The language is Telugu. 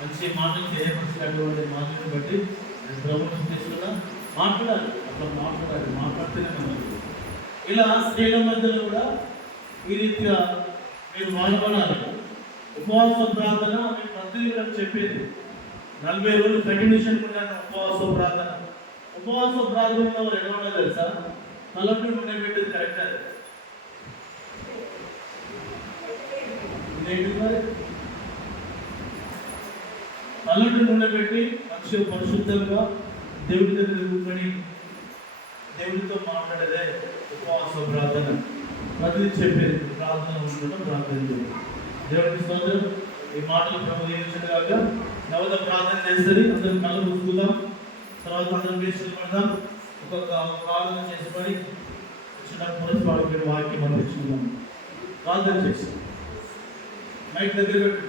మంచి మాటలు చేయవలసినటువంటి మాటలను బట్టి ప్రభుత్వం తీసుకున్నా మాట్లాడాలి. అట్లా మాట్లాడితేనే మనం ఇలా స్త్రీల మధ్యలో కూడా ఈ రీతిగా మీరు పాల్గొనాలి. ఉపవాస ప్రార్థన మీకు ప్రతినిధులకు చెప్పేది 40 రోజులు కంటిన్యూషన్ ఉన్నాను. ఉపవాస ప్రార్థనలో ఎలా ఉండదు తెలుసా? తలపి ఉండే పెట్టేది కరెక్ట్. తలపి ఉండే పెట్టి మంచిగా పరిశుద్ధంగా దేవుడి దగ్గర కూర్చొని దేవుడితో మాట్లాడేదే ఉపవాస ప్రార్థన. ప్రతిదీ చెప్పేది ప్రార్థన ఉండడం, ప్రార్థన చేయడం. దేవుడికి స్తోత్రం. ఈ మాటలు ప్రభు దీవించను గాక. నవద ప్రార్థన చేస్తుంది. అందరూ కళ్ళు మూసుకుందాం. తర్వాత అందరం వేసుకుని పడదాం. ఒక్కొక్క ప్రార్థన చేసుకొని చిన్న పురుషు వాడికి వాక్యం అందించుకుందాం. ప్రార్థన చేసి మైక్ దగ్గర పెట్టి